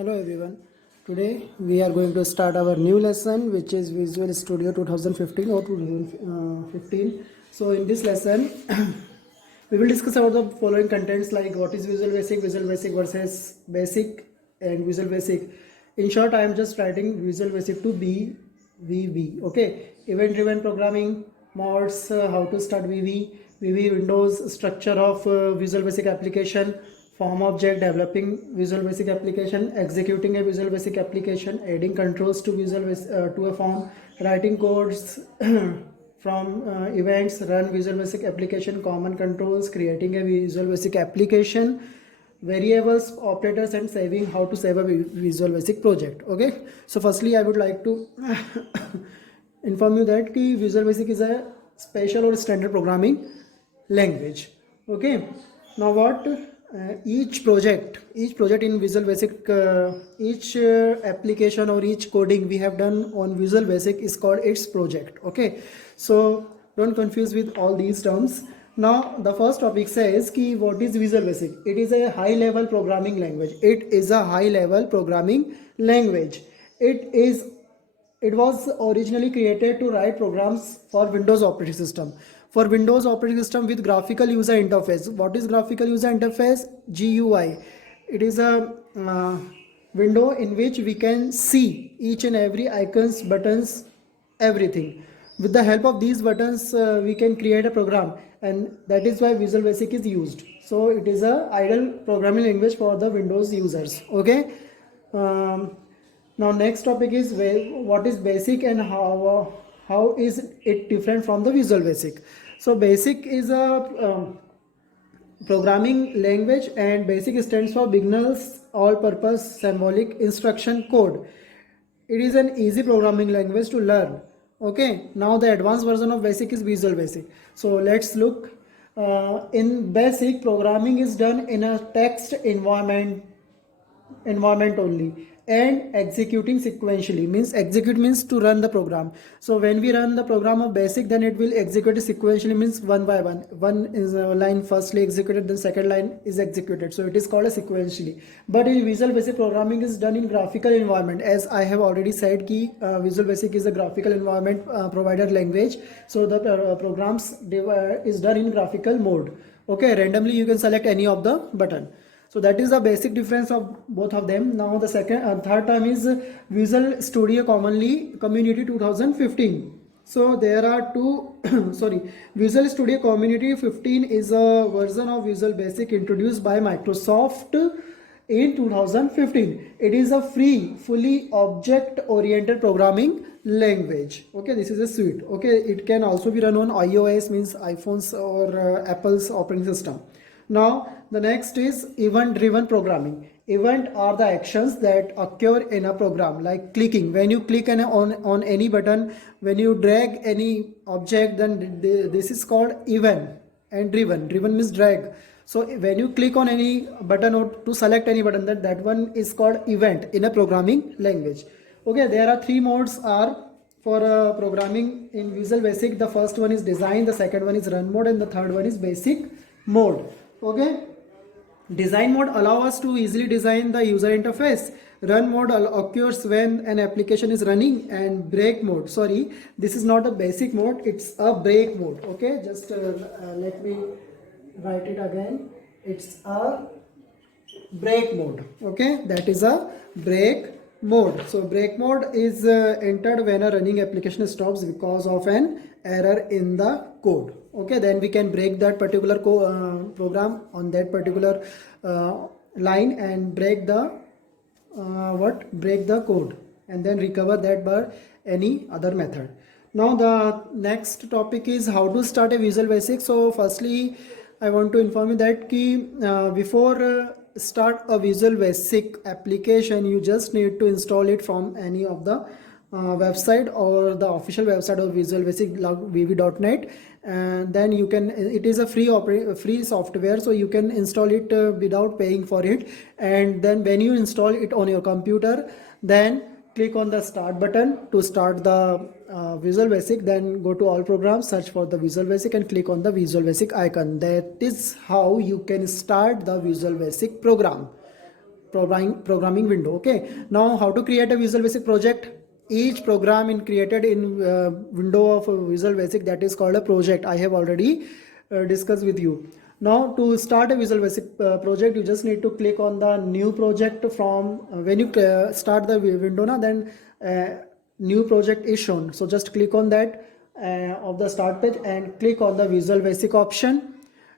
Hello everyone. Today we are going to start our new lesson, which is Visual Studio 2015 or 2015. So in this lesson we will discuss about the following contents like what is Visual Basic versus Basic and Visual Basic. In short, I am just writing Visual Basic to VB. Okay, event driven programming, mods, how to start VB Windows, structure of Visual Basic application, form object, developing Visual Basic application, executing a Visual Basic application, adding controls to to a form, writing codes from events, run Visual Basic application, common controls, creating a Visual Basic application, variables, operators, and saving, how to save a Visual Basic project. Okay, so firstly I would like to inform you that Visual Basic is a special or standard programming language. Okay, now what each project in Visual Basic, each application or each coding we have done on Visual Basic is called its project. Okay, so don't confuse with all these terms. Now the first topic says ki what is Visual Basic. It is a high level programming language. It was originally created to write programs for Windows operating system. For Windows operating system with graphical user interface. What is graphical user interface? GUI. It is a window in which we can see each and every icons, buttons, everything. With the help of these buttons, we can create a program, and that is why Visual Basic is used. So it is a ideal programming language for the Windows users. Okay. Now next topic is what is basic and how is it different from the Visual Basic. So basic is a programming language, and basic stands for beginners all purpose symbolic instruction code. It is an easy programming language to learn. Okay, now the advanced version of basic is Visual Basic. So let's look. In basic, programming is done in a text environment only, and executing sequentially means execute means to run the program. So when we run the program of basic, then it will execute sequentially means one by one is a line firstly executed, then second line is executed, so it is called a sequentially. But in Visual Basic, programming is done in graphical environment, as I have already said ki Visual Basic is a graphical environment provider language, so the programs is done in graphical mode. Okay, randomly you can select any of the button. So that is the basic difference of both of them. Now the third term is Visual Studio Community 2015. So there are two Visual Studio Community 15 is a version of Visual Basic introduced by Microsoft in 2015. It is a free, fully object-oriented programming language. Okay, this is a suite. Okay, it can also be run on iOS, means iPhones or Apple's operating system. Now the next is event driven programming. Event are the actions that occur in a program, like clicking. When you click on any button, when you drag any object, then this is called event. And driven means drag. So when you click on any button or to select any button, that one is called event in a programming language. Okay, there are three modes are for programming in Visual Basic. The first one is design, the second one is run mode, and the third one is basic mode. Okay, design mode allows us to easily design the user interface. Run mode occurs when an application is running, and break mode, sorry, this is not a basic mode, it's a break mode. Okay, just let me write it again. It's a break mode. Okay, that is a break mode. So break mode is entered when a running application stops because of an error in the code. Okay, then we can break that particular program on that particular line and break the break the code, and then recover that by any other method. Now the next topic is how to start a Visual Basic. So firstly I want to inform you that before start a Visual Basic application, you just need to install it from any of the website or the official website of Visual Basic, vb.net, and then you can, it is a free software, so you can install it without paying for it. And then when you install it on your computer, then click on the start button to start the Visual Basic, then go to all programs, search for the Visual Basic and click on the Visual Basic icon. That is how you can start the Visual Basic program. programming window. Okay, now how to create a Visual Basic project. Each program in created in window of Visual Basic, that is called a project. I have already discussed with you. Now to start a Visual Basic project, you just need to click on the new project from when you start the window now, then new project is shown. So just click on that of the start page and click on the Visual Basic option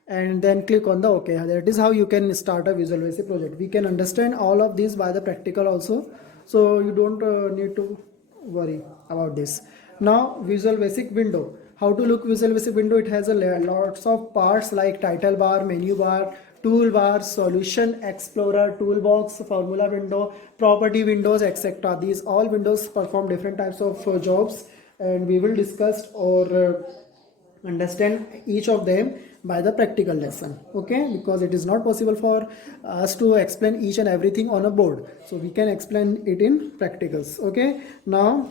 and then click on the OK. That is how you can start a Visual Basic project. We can understand all of these by the practical also, so you don't need to worry about this. Now Visual Basic window. How to look Visual Basic window? It has a lots of parts like title bar, menu bar, toolbar, solution explorer, toolbox, formula window, property windows, etc. These all windows perform different types of jobs, and we will discuss or understand each of them by the practical lesson. Okay, because it is not possible for us to explain each and everything on a board, so we can explain it in practicals. Okay, now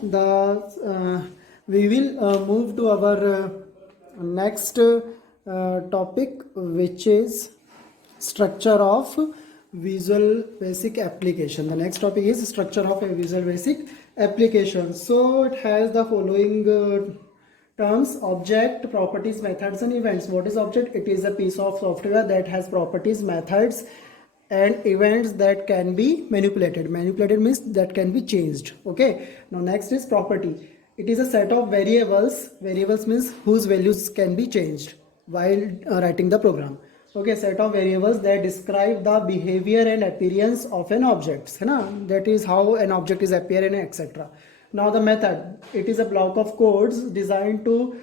we will move to our next topic, which is structure of Visual Basic application. The next topic is structure of a Visual Basic application. So it has the following terms: object, properties, methods and events. What is object? It is a piece of software that has properties, methods and events that can be manipulated. Manipulated means that can be changed. Okay, now next is property. It is a set of variables. Variables means whose values can be changed while writing the program. Okay, set of variables that describe the behavior and appearance of an object. That is how an object is appearing, etc. Now the method. It is a block of codes designed into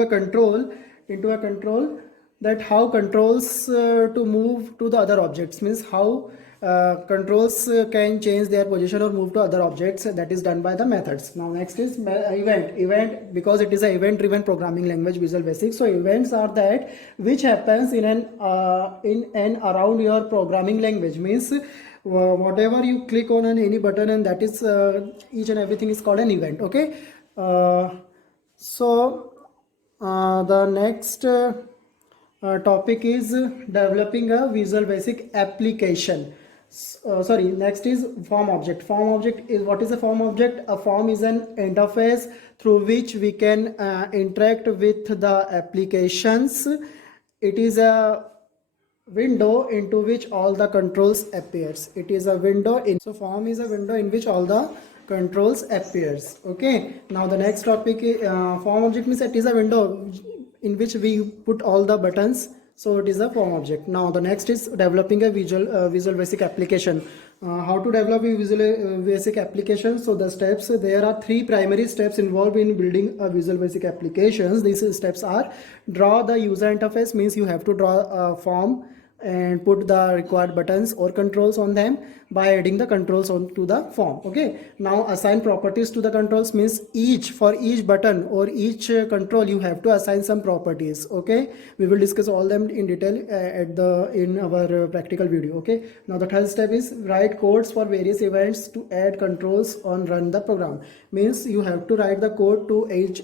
a control that how controls to move to the other objects, means how controls can change their position or move to other objects. That is done by the methods. Now next is event, because it is a event driven programming language, Visual Basic. So events are that which happens in and around your programming language, means whatever you click on any button, and that is each and everything is called an event. Okay, the next topic is developing a Visual Basic application. Next is form object. Form object is, what is a form object? A form is an interface through which we can interact with the applications. It is a window into which all the controls appears. It is a window in, so form is a window in which all the controls appears. Okay, now the next topic is form object means it is a window in which we put all the buttons, so it is a form object. Now the next is developing a Visual Basic application. How to develop a Visual Basic application? So the steps, there are 3 primary steps involved in building a Visual Basic applications. These steps are: draw the user interface, means you have to draw a form and put the required buttons or controls on them by adding the controls onto the form. Okay, now assign properties to the controls, means for each button or each control you have to assign some properties. Okay, we will discuss all them in detail in our practical video. Okay, now the third step is write codes for various events to add controls on run the program, means you have to write the code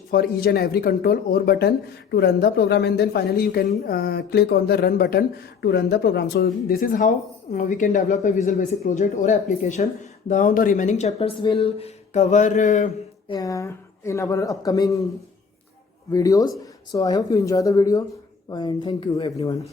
for each and every control or button to run the program, and then finally you can click on the run button to run the program. So this is how we can develop a Visual Basic project or application. Now the remaining chapters will cover in our upcoming videos. So I hope you enjoy the video, and thank you everyone.